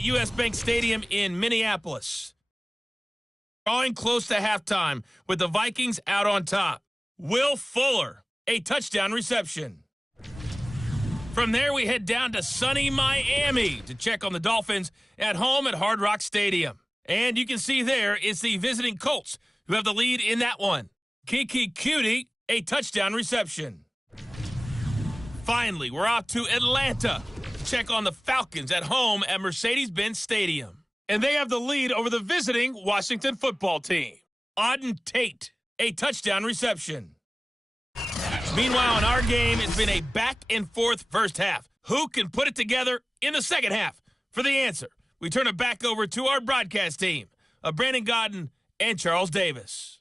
U.S. Bank Stadium in Minneapolis. Drawing close to halftime with the Vikings out on top. Will Fuller, a touchdown reception. From there, we head down to sunny Miami to check on the Dolphins at home at Hard Rock Stadium. And you can see there it's the visiting Colts who have the lead in that one. Kiki Cutie, a touchdown reception. Finally, we're off to Atlanta to check on the Falcons at home at Mercedes-Benz Stadium. And they have the lead over the visiting Washington football team. Auden Tate, a touchdown reception. Meanwhile, in our game, it's been a back-and-forth first half. Who can put it together in the second half? For the answer, we turn it back over to our broadcast team of Brandon Godden and Charles Davis.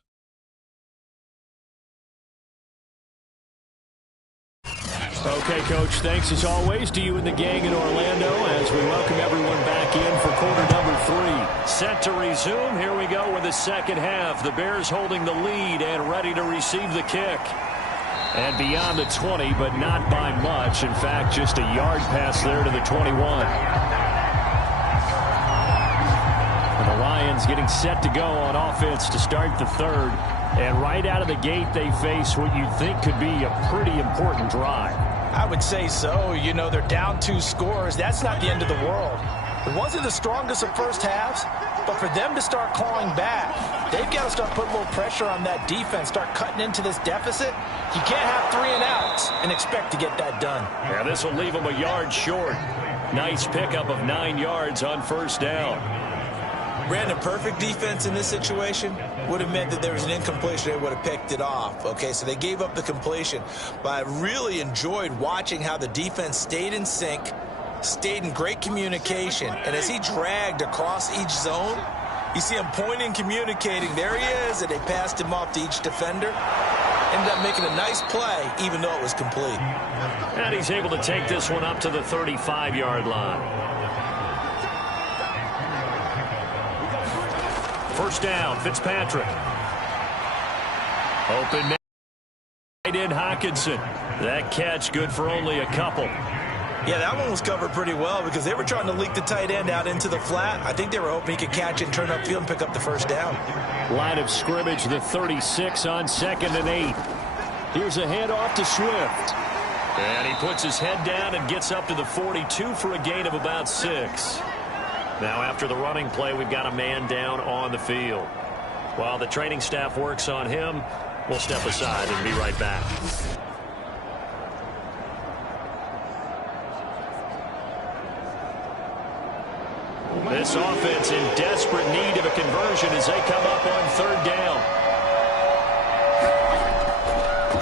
Okay, Coach, thanks as always to you and the gang in Orlando as we welcome everyone back in for quarter number 3. Set to resume. Here we go with the second half. The Bears holding the lead and ready to receive the kick. And beyond the 20, but not by much. In fact, just a yard pass there to the 21. And the Lions getting set to go on offense to start the third. And right out of the gate, they face what you'd think could be a pretty important drive. I would say so. You know, they're down 2 scores. That's not the end of the world. It wasn't the strongest of first halves, but for them to start clawing back, they've got to start putting a little pressure on that defense, start cutting into this deficit. You can't have 3 and outs and expect to get that done. Yeah, this will leave them a yard short. Nice pickup of 9 yards on first down. Brandon, perfect defense in this situation would have meant that there was an incompletion. They would have picked it off. Okay, so they gave up the completion. But I really enjoyed watching how the defense stayed in sync, stayed in great communication. And as he dragged across each zone, you see him pointing, communicating. There he is, and they passed him off to each defender. Ended up making a nice play, even though it was complete. And he's able to take this one up to the 35-yard line. First down, Fitzpatrick. Open right in Hockenson. That catch good for only a couple. Yeah, that one was covered pretty well because they were trying to leak the tight end out into the flat. I think they were hoping he could catch it and turn upfield and pick up the first down. Line of scrimmage, the 36 on 2nd and 8. Here's a handoff to Swift. And he puts his head down and gets up to the 42 for a gain of about 6. Now after the running play, we've got a man down on the field. While the training staff works on him, we'll step aside and be right back. This offense in desperate need of a conversion as they come up on 3rd down.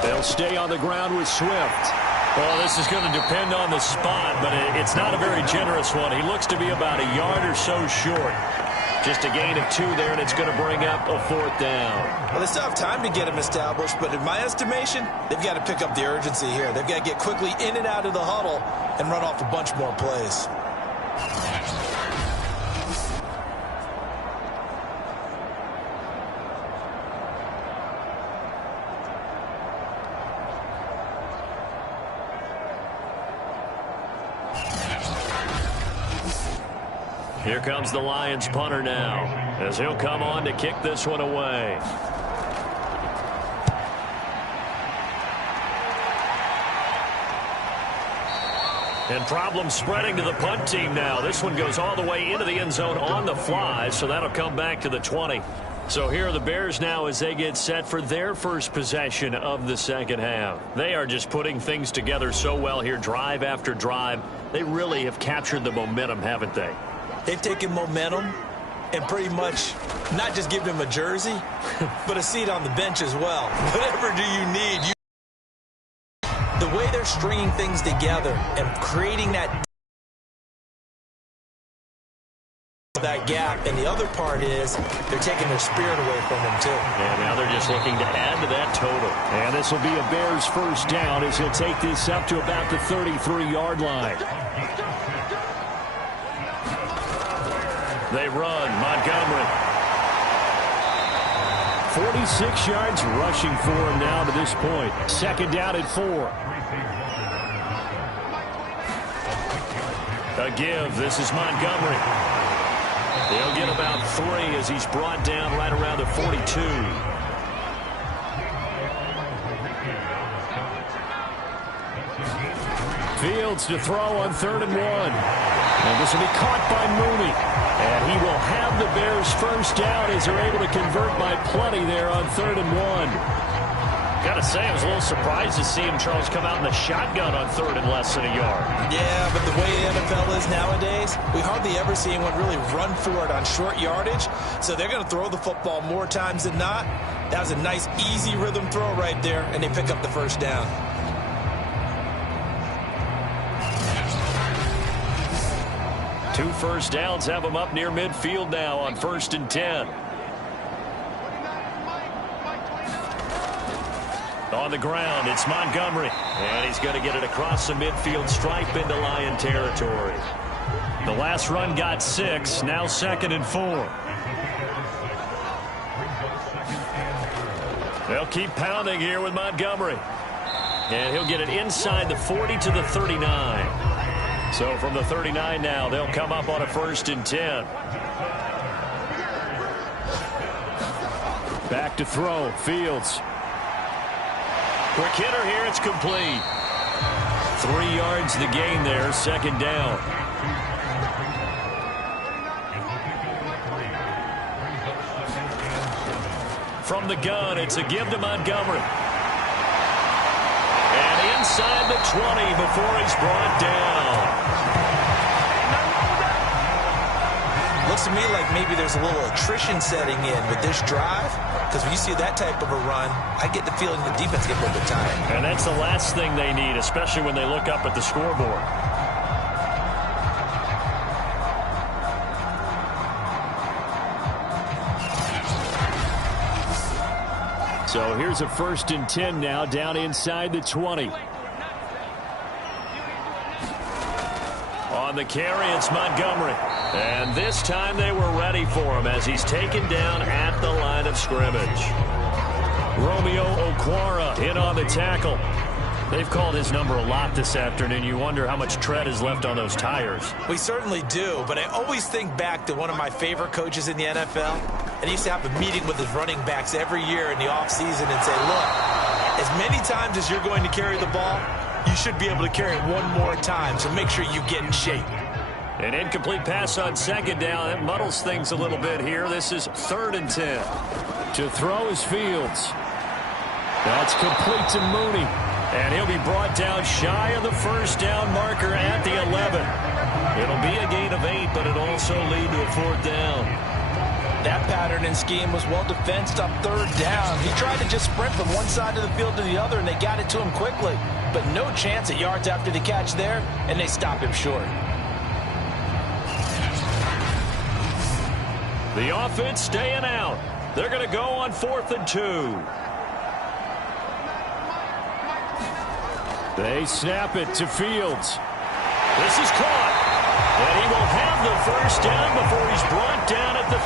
They'll stay on the ground with Swift. Well, this is going to depend on the spot, but it's not a very generous one. He looks to be about a yard or so short. Just a gain of 2 there, and it's going to bring up a 4th down. Well, they still have time to get him established, but in my estimation, they've got to pick up the urgency here. They've got to get quickly in and out of the huddle and run off a bunch more plays. Here comes the Lions punter now, as he'll come on to kick this one away. And problems spreading to the punt team now. This one goes all the way into the end zone on the fly, so that'll come back to the 20. So here are the Bears now as they get set for their first possession of the second half. They are just putting things together so well here, drive after drive. They really have captured the momentum, haven't they? They've taken momentum and pretty much not just given him a jersey, but a seat on the bench as well. Whatever do you need? The way they're stringing things together and creating that gap, and the other part is they're taking their spirit away from him too. And now they're just looking to add to that total. And this will be a Bears first down as he'll take this up to about the 33-yard line. They run. Montgomery. 46 yards rushing for him now to this point. Second down at 4. A give. This is Montgomery. They'll get about 3 as he's brought down right around the 42. Fields to throw on 3rd and 1. And this will be caught by Mooney. And he will have the Bears first down as they're able to convert by plenty there on 3rd and 1. Gotta say, I was a little surprised to see him, Charles, come out in the shotgun on 3rd and less than a yard. Yeah, but the way the NFL is nowadays, we hardly ever see anyone really run for it on short yardage. So they're going to throw the football more times than not. That was a nice, easy rhythm throw right there, and they pick up the first down. Two first downs have them up near midfield now on 1st and 10. On the ground, it's Montgomery. And he's going to get it across the midfield stripe into Lion territory. The last run got 6, now 2nd and 4. They'll keep pounding here with Montgomery. And he'll get it inside the 40 to the 39. So from the 39 now, they'll come up on a 1st and 10. Back to throw, Fields. Quick hitter here, it's complete. 3 yards the gain there, 2nd down. From the gun, it's a give to Montgomery. And inside the 20 before he's brought down. Looks to me like maybe there's a little attrition setting in with this drive, because when you see that type of a run, I get the feeling the defense gets a little bit tired. And that's the last thing they need, especially when they look up at the scoreboard. So here's a 1st and 10 now, down inside the 20. On the carry, it's Montgomery. And this time they were ready for him as he's taken down at the line of scrimmage. Romeo Okwara in on the tackle. They've called his number a lot this afternoon. You wonder how much tread is left on those tires. We certainly do, but I always think back to one of my favorite coaches in the NFL. And he used to have a meeting with his running backs every year in the offseason and say, look, as many times as you're going to carry the ball, you should be able to carry it one more time, so make sure you get in shape. An incomplete pass on 2nd down. That muddles things a little bit here. This is 3rd and 10. To throw is Fields. That's complete to Mooney. And he'll be brought down shy of the first down marker at the 11. It'll be a gain of 8, but it'll also lead to a 4th down. That pattern and scheme was well defensed up 3rd down. He tried to just sprint from one side of the field to the other, and they got it to him quickly. But no chance at yards after the catch there, and they stop him short. The offense staying out. They're going to go on 4th and 2. They snap it to Fields. This is caught. And he will have the first down before he's brought down at the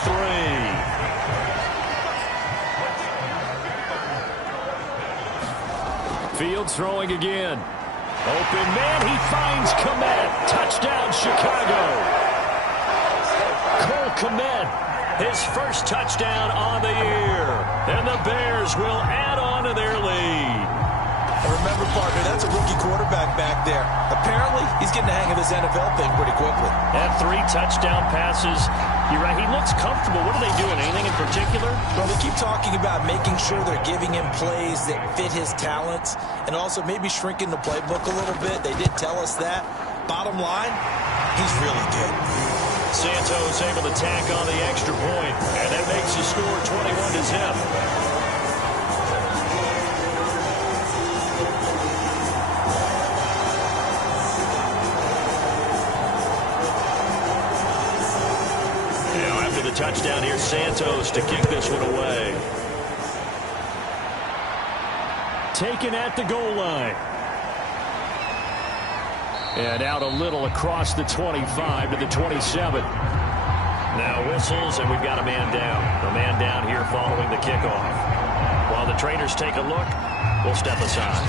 3. Fields throwing again. Open man, he finds Kmet. Touchdown, Chicago. Cole Kmet, his first touchdown on the year. And the Bears will add on to their lead. And remember, partner, that's a rookie quarterback back there. Apparently, he's getting the hang of this NFL thing pretty quickly. And 3 touchdown passes. You're right, he looks comfortable. What are they doing? Anything in particular? Well, they keep talking about making sure they're giving him plays that fit his talents and also maybe shrinking the playbook a little bit. They did tell us that. Bottom line, he's really good. Santos able to tack on the extra point, and that makes the score 21-0. The touchdown here, Santos to kick this one away. Taken at the goal line. And out a little across the 25 to the 27. Now whistles, and we've got a man down. A man down here following the kickoff. While the trainers take a look, we'll step aside.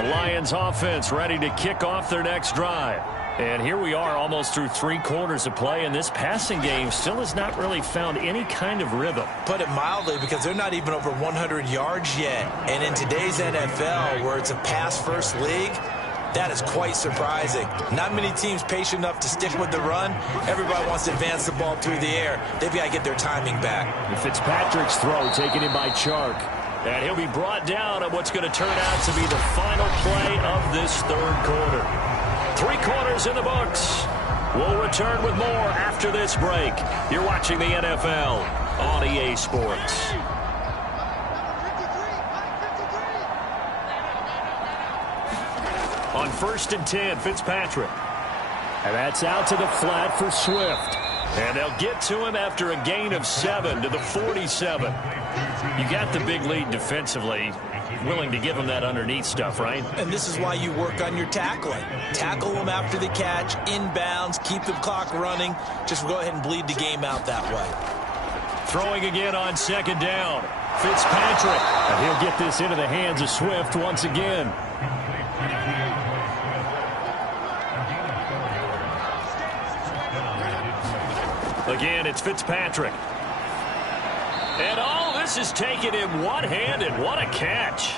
The Lions offense ready to kick off their next drive. And here we are almost through 3 quarters of play, and this passing game still has not really found any kind of rhythm. Put it mildly, because they're not even over 100 yards yet. And in today's NFL, where it's a pass-first league, that is quite surprising. Not many teams patient enough to stick with the run. Everybody wants to advance the ball through the air. They've got to get their timing back. And Fitzpatrick's throw taken in by Chark. And he'll be brought down on what's going to turn out to be the final play of this 3rd quarter. 3 quarters in the books. We'll return with more after this break. You're watching the NFL on EA Sports. On 1st and 10, Fitzpatrick. And that's out to the flat for Swift. And they'll get to him after a gain of 7 to the 47. You got the big lead defensively. Willing to give him that underneath stuff, right? And this is why you work on your tackling. Tackle them after the catch, inbounds, keep the clock running. Just go ahead and bleed the game out that way. Throwing again on 2nd down. Fitzpatrick. And he'll get this into the hands of Swift once again. Again, it's Fitzpatrick. And all this is taken in one-handed. What a catch.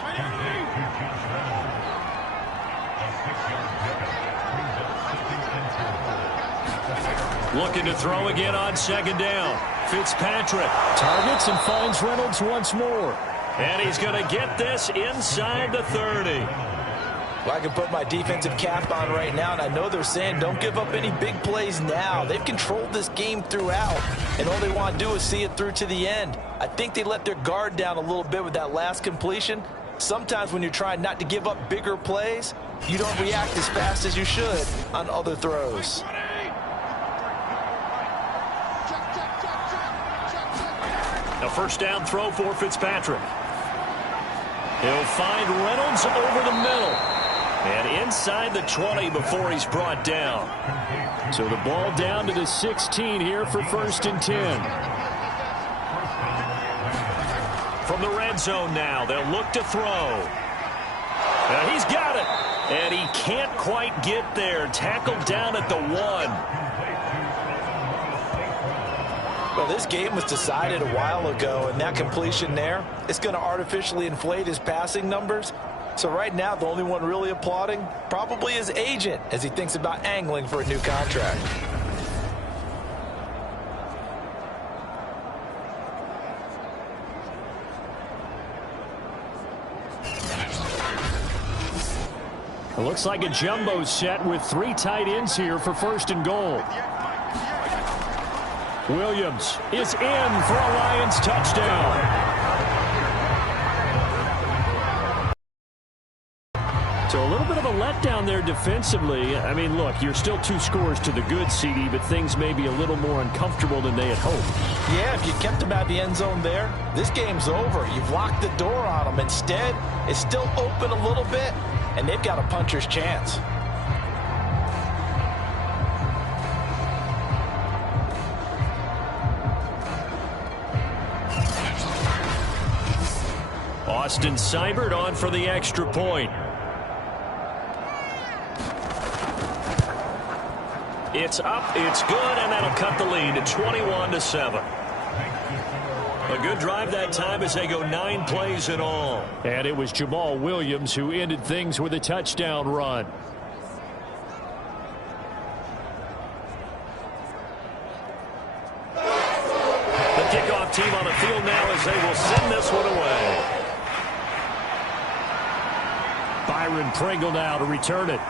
Looking to throw again on 2nd down. Fitzpatrick targets and finds Reynolds once more. And he's going to get this inside the 30. Well, I can put my defensive cap on right now, and I know they're saying don't give up any big plays now. They've controlled this game throughout, and all they want to do is see it through to the end. I think they let their guard down a little bit with that last completion. Sometimes when you're trying not to give up bigger plays, you don't react as fast as you should on other throws. A 1st down throw for Fitzpatrick. He'll find Reynolds over the middle. And inside the 20 before he's brought down. So the ball down to the 16 here for 1st and 10. From the red zone now, they'll look to throw. Now he's got it. And he can't quite get there. Tackled down at the 1. Well, this game was decided a while ago, and that completion there, it's going to artificially inflate his passing numbers. So right now, the only one really applauding probably his agent as he thinks about angling for a new contract. It looks like a jumbo set with 3 tight ends here for 1st and goal. Williams is in for a Lions touchdown. So a little bit of a letdown there defensively. I mean, look, you're still 2 scores to the good, CD, but things may be a little more uncomfortable than they had hoped. Yeah, if you kept them out of the end zone there, this game's over. You've locked the door on them. Instead, it's still open a little bit, and they've got a puncher's chance. Austin Seibert on for the extra point. It's up, it's good, and that'll cut the lead to 21-7. A good drive that time as they go 9 plays in all. And it was Jamal Williams who ended things with a touchdown run. The kickoff team on the field now as they will send this one away. Byron Pringle now to return it.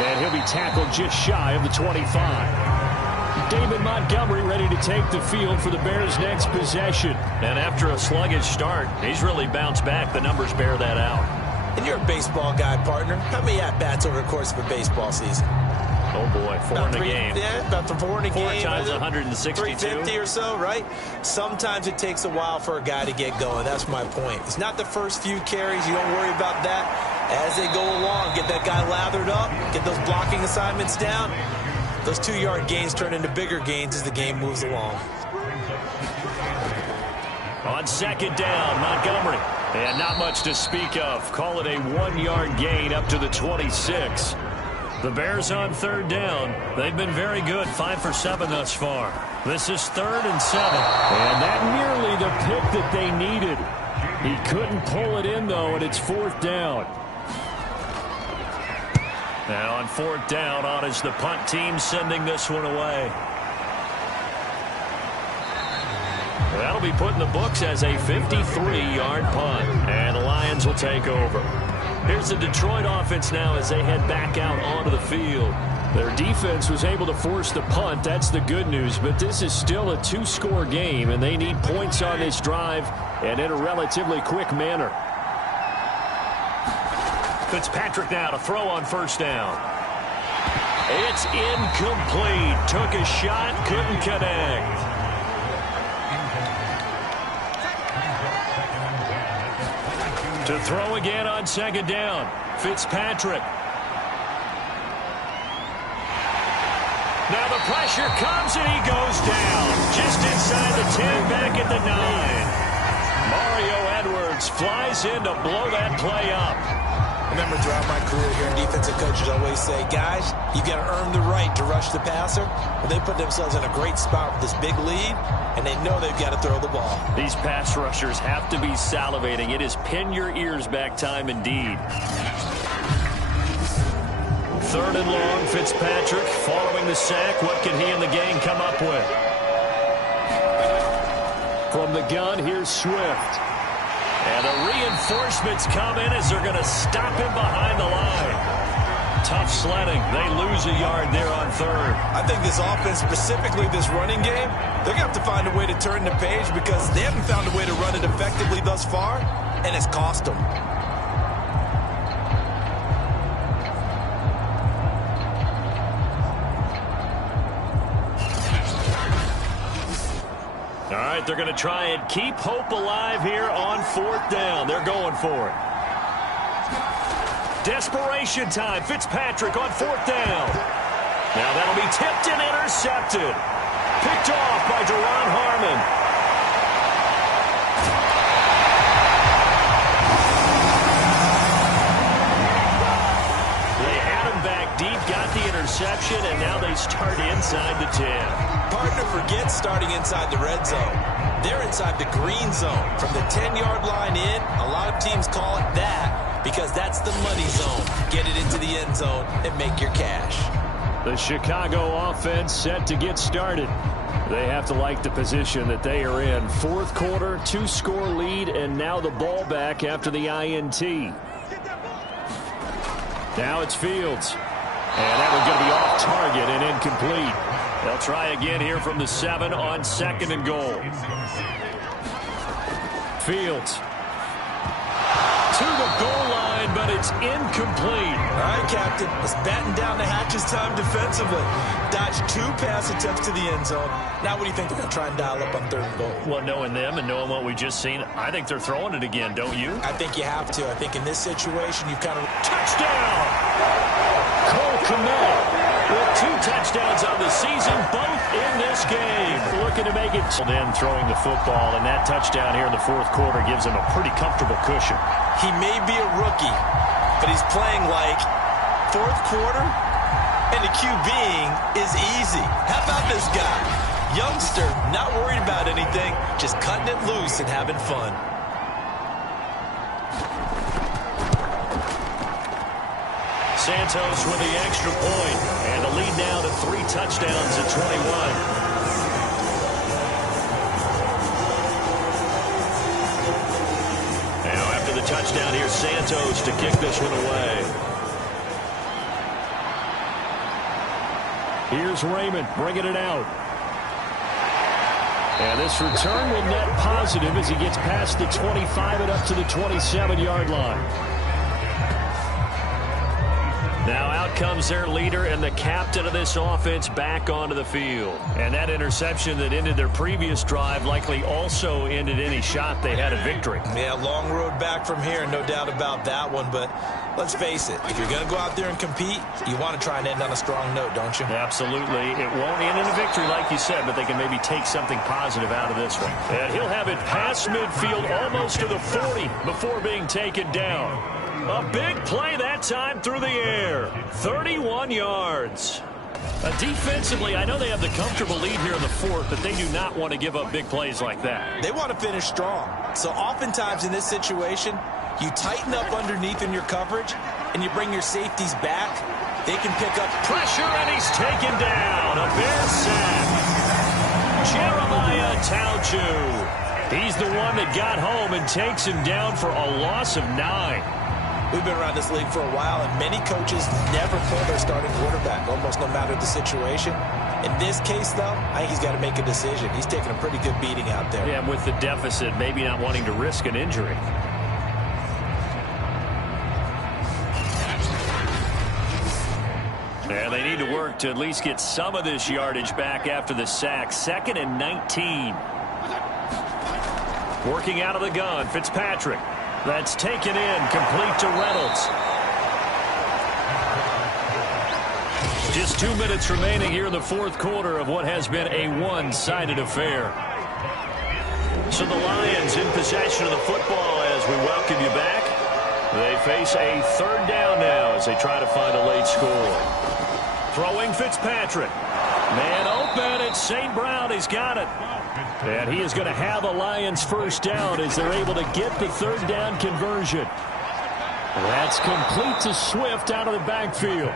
And he'll be tackled just shy of the 25. David Montgomery ready to take the field for the Bears' next possession. And after a sluggish start, he's really bounced back. The numbers bear that out. And you're a baseball guy, partner. How many at-bats over the course of a baseball season? Oh, boy, 4 in a game. Yeah, about 4 in a game. 4 times 162. 350 or so, right? Sometimes it takes a while for a guy to get going. That's my point. It's not the first few carries. You don't worry about that. As they go along, get that guy lathered up, get those blocking assignments down. Those 2-yard gains turn into bigger gains as the game moves along. On 2nd down, Montgomery. And not much to speak of. Call it a 1-yard gain up to the 26. The Bears on third down. They've been very good, 5 for 7 thus far. This is 3rd and 7. And that nearly the pick that they needed. He couldn't pull it in, though, and it's 4th down. Now on 4th down, on is the punt team sending this one away. That'll be put in the books as a 53-yard punt. And the Lions will take over. Here's the Detroit offense now as they head back out onto the field. Their defense was able to force the punt. That's the good news. But this is still a 2-score game, and they need points on this drive and in a relatively quick manner. Fitzpatrick now to throw on 1st down. It's incomplete. Took a shot, couldn't connect. To throw again on 2nd down. Fitzpatrick. Now the pressure comes and he goes down. Just inside the 10, back at the 9. Mario Edwards flies in to blow that play up. Remember, throughout my career here, defensive coaches always say, guys, you got to earn the right to rush the passer. Well, they put themselves in a great spot with this big lead, and they know they've got to throw the ball. These pass rushers have to be salivating. It is pin your ears back time indeed. 3rd and long, Fitzpatrick following the sack. What can he and the gang come up with? From the gun, here's Swift. And the reinforcements come in as they're going to stop him behind the line. Tough sledding. They lose a yard there on 3rd. I think this offense, specifically this running game, they're going to have to find a way to turn the page because they haven't found a way to run it effectively thus far, and it's cost them. All right, they're going to try and keep hope alive here on 4th down. They're going for it. Desperation time. Fitzpatrick on 4th down. Now that'll be tipped and intercepted. Picked off by Deron Harmon. They had him back deep, got the interception, and now they start inside the 10. Partner forgets starting inside the red zone. They're inside the green zone. From the 10-yard line in, a lot of teams call it that because that's the money zone. Get it into the end zone and make your cash. The Chicago offense set to get started. They have to like the position that they are in. 4th quarter, 2-score lead, and now the ball back after the INT. Now it's Fields. And that one's going to be off target and incomplete. They'll try again here from the 7 on 2nd and goal. Fields to the goal line, but it's incomplete. All right, Captain. Let's batten down the hatches time defensively. Dodge 2 pass attempts to the end zone. Now what do you think they're going to try and dial up on 3rd and goal? Well, knowing them and knowing what we just seen, I think they're throwing it again, don't you? I think you have to. I think in this situation, you've kind of... Touchdown! Cole Kmet with 2 touchdowns on the season, both in this game. Looking to make it. Then throwing the football, and that touchdown here in the 4th quarter gives him a pretty comfortable cushion. He may be a rookie, but he's playing like 4th quarter, and the QBing is easy. How about this guy? Youngster, not worried about anything, just cutting it loose and having fun. Santos with the extra point, and the lead now to 3 touchdowns at 21. Now after the touchdown, here's Santos to kick this one away. Here's Raymond bringing it out. And this return will net positive as he gets past the 25 and up to the 27-yard line. Now out comes their leader and the captain of this offense back onto the field. And that interception that ended their previous drive likely also ended any shot they had at victory. Yeah, long road back from here, no doubt about that one. But let's face it, if you're going to go out there and compete, you want to try and end on a strong note, don't you? Absolutely. It won't end in a victory like you said, but they can maybe take something positive out of this one. And he'll have it past midfield almost to the 40 before being taken down. A big play that time through the air. 31 yards. Defensively, I know they have the comfortable lead here in the fourth, but they do not want to give up big plays like that. They want to finish strong. So oftentimes in this situation, you tighten up underneath in your coverage, and you bring your safeties back. They can pick up pressure, and he's taken down. A Bear sack. Jeremiah Tauchu. He's the one that got home and takes him down for a loss of 9. We've been around this league for a while, and many coaches never pull their starting quarterback, almost no matter the situation. In this case, though, I think he's got to make a decision. He's taking a pretty good beating out there. Yeah, with the deficit, maybe not wanting to risk an injury. And they need to work to at least get some of this yardage back after the sack. 2nd and 19. Working out of the gun, Fitzpatrick. That's taken in, complete to Reynolds. Just 2 minutes remaining here in the fourth quarter of what has been a one-sided affair. So the Lions in possession of the football as we welcome you back. They face a 3rd down now as they try to find a late score. Throwing Fitzpatrick. Man open, it's St. Brown. He's got it. And he is going to have a Lions first down as they're able to get the 3rd down conversion. That's complete to Swift out of the backfield.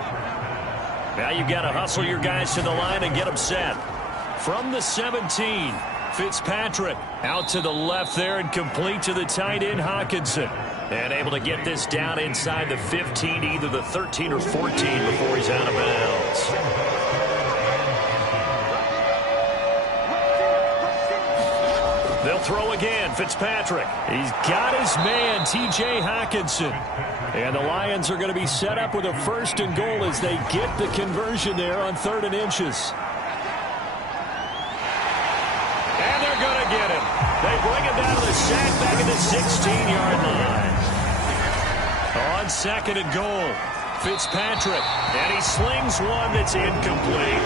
Now you've got to hustle your guys to the line and get them set. From the 17, Fitzpatrick out to the left there and complete to the tight end Hawkinson. And able to get this down inside the 15, either the 13 or 14 before he's out of bounds. They'll throw again. Fitzpatrick. He's got his man, T.J. Hawkinson. And the Lions are going to be set up with a 1st and goal as they get the conversion there on 3rd and inches. And they're going to get him. They bring him down to the sack back at the 16-yard line. On 2nd and goal, Fitzpatrick. And he slings one that's incomplete.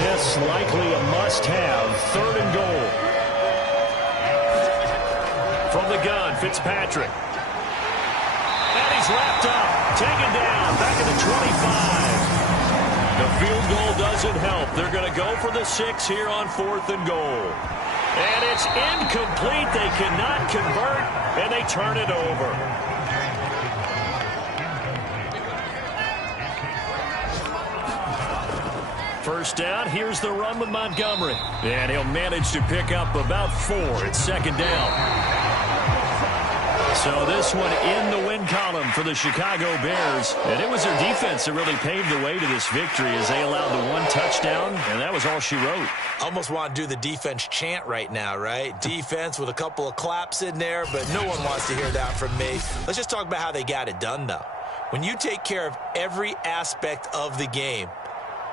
This likely a must-have 3rd and goal. From the gun, Fitzpatrick. And he's wrapped up. Taken down. Back at the 25. The field goal doesn't help. They're going to go for the 6 here on 4th and goal. And it's incomplete. They cannot convert, and they turn it over. First down, here's the run with Montgomery. And he'll manage to pick up about 4. It's 2nd down. So this one in the win column for the Chicago Bears. And it was their defense that really paved the way to this victory as they allowed the 1 touchdown, and that was all she wrote. Almost want to do the defense chant right now, right? Defense with a couple of claps in there, but no one wants to hear that from me. Let's just talk about how they got it done, though. When you take care of every aspect of the game,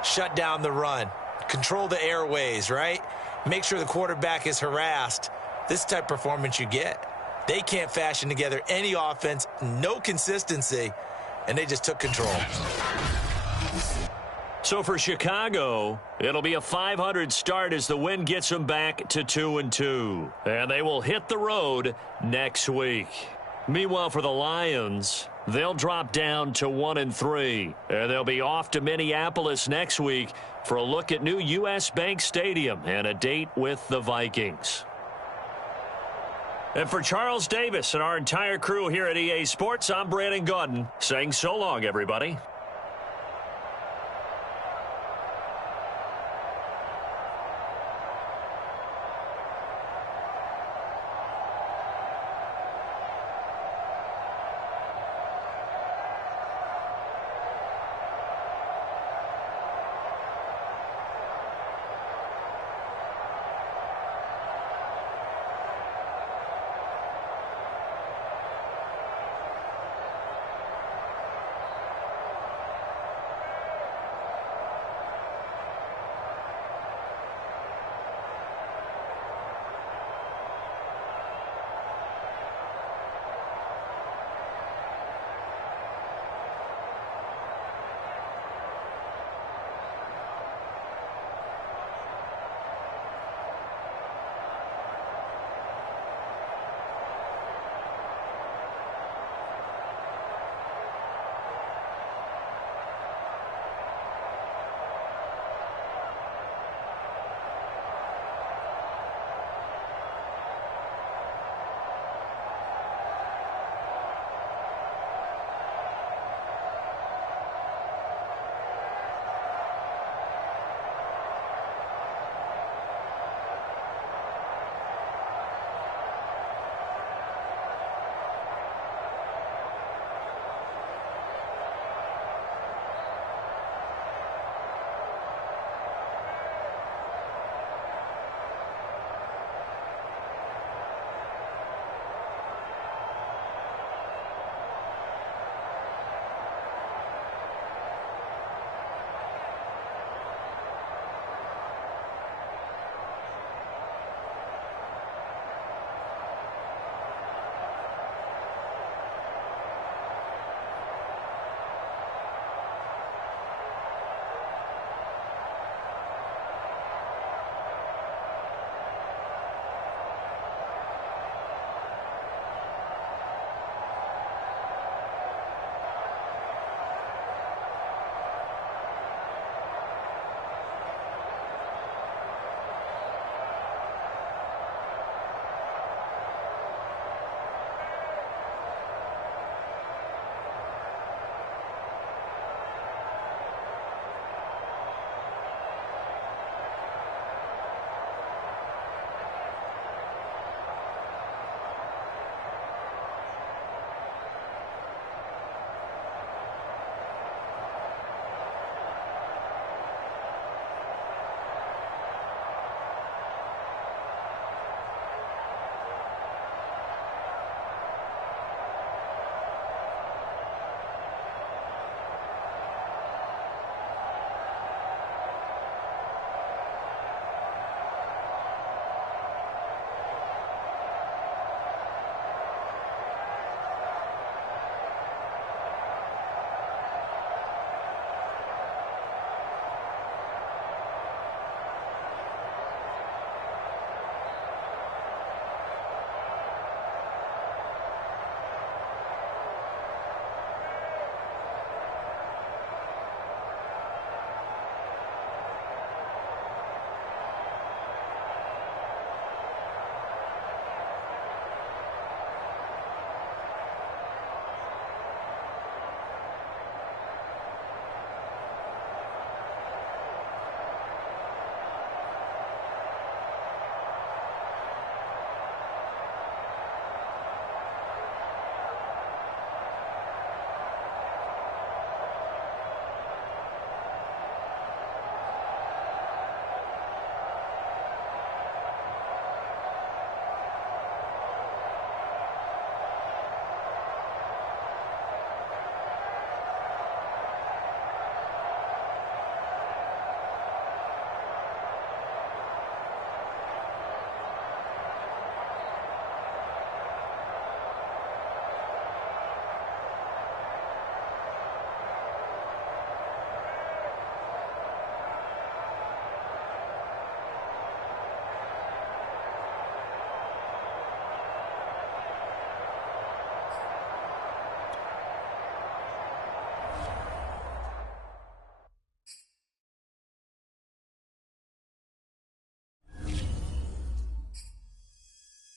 shut down the run, control the airways, right? Make sure the quarterback is harassed. This type of performance you get. They can't fashion together any offense, no consistency, and they just took control. So for Chicago, it'll be a .500 start as the win gets them back to 2-2. And they will hit the road next week. Meanwhile, for the Lions, they'll drop down to 1-3. And they'll be off to Minneapolis next week for a look at new U.S. Bank Stadium and a date with the Vikings. And for Charles Davis and our entire crew here at EA Sports, I'm Brandon Gaudin saying so long, everybody.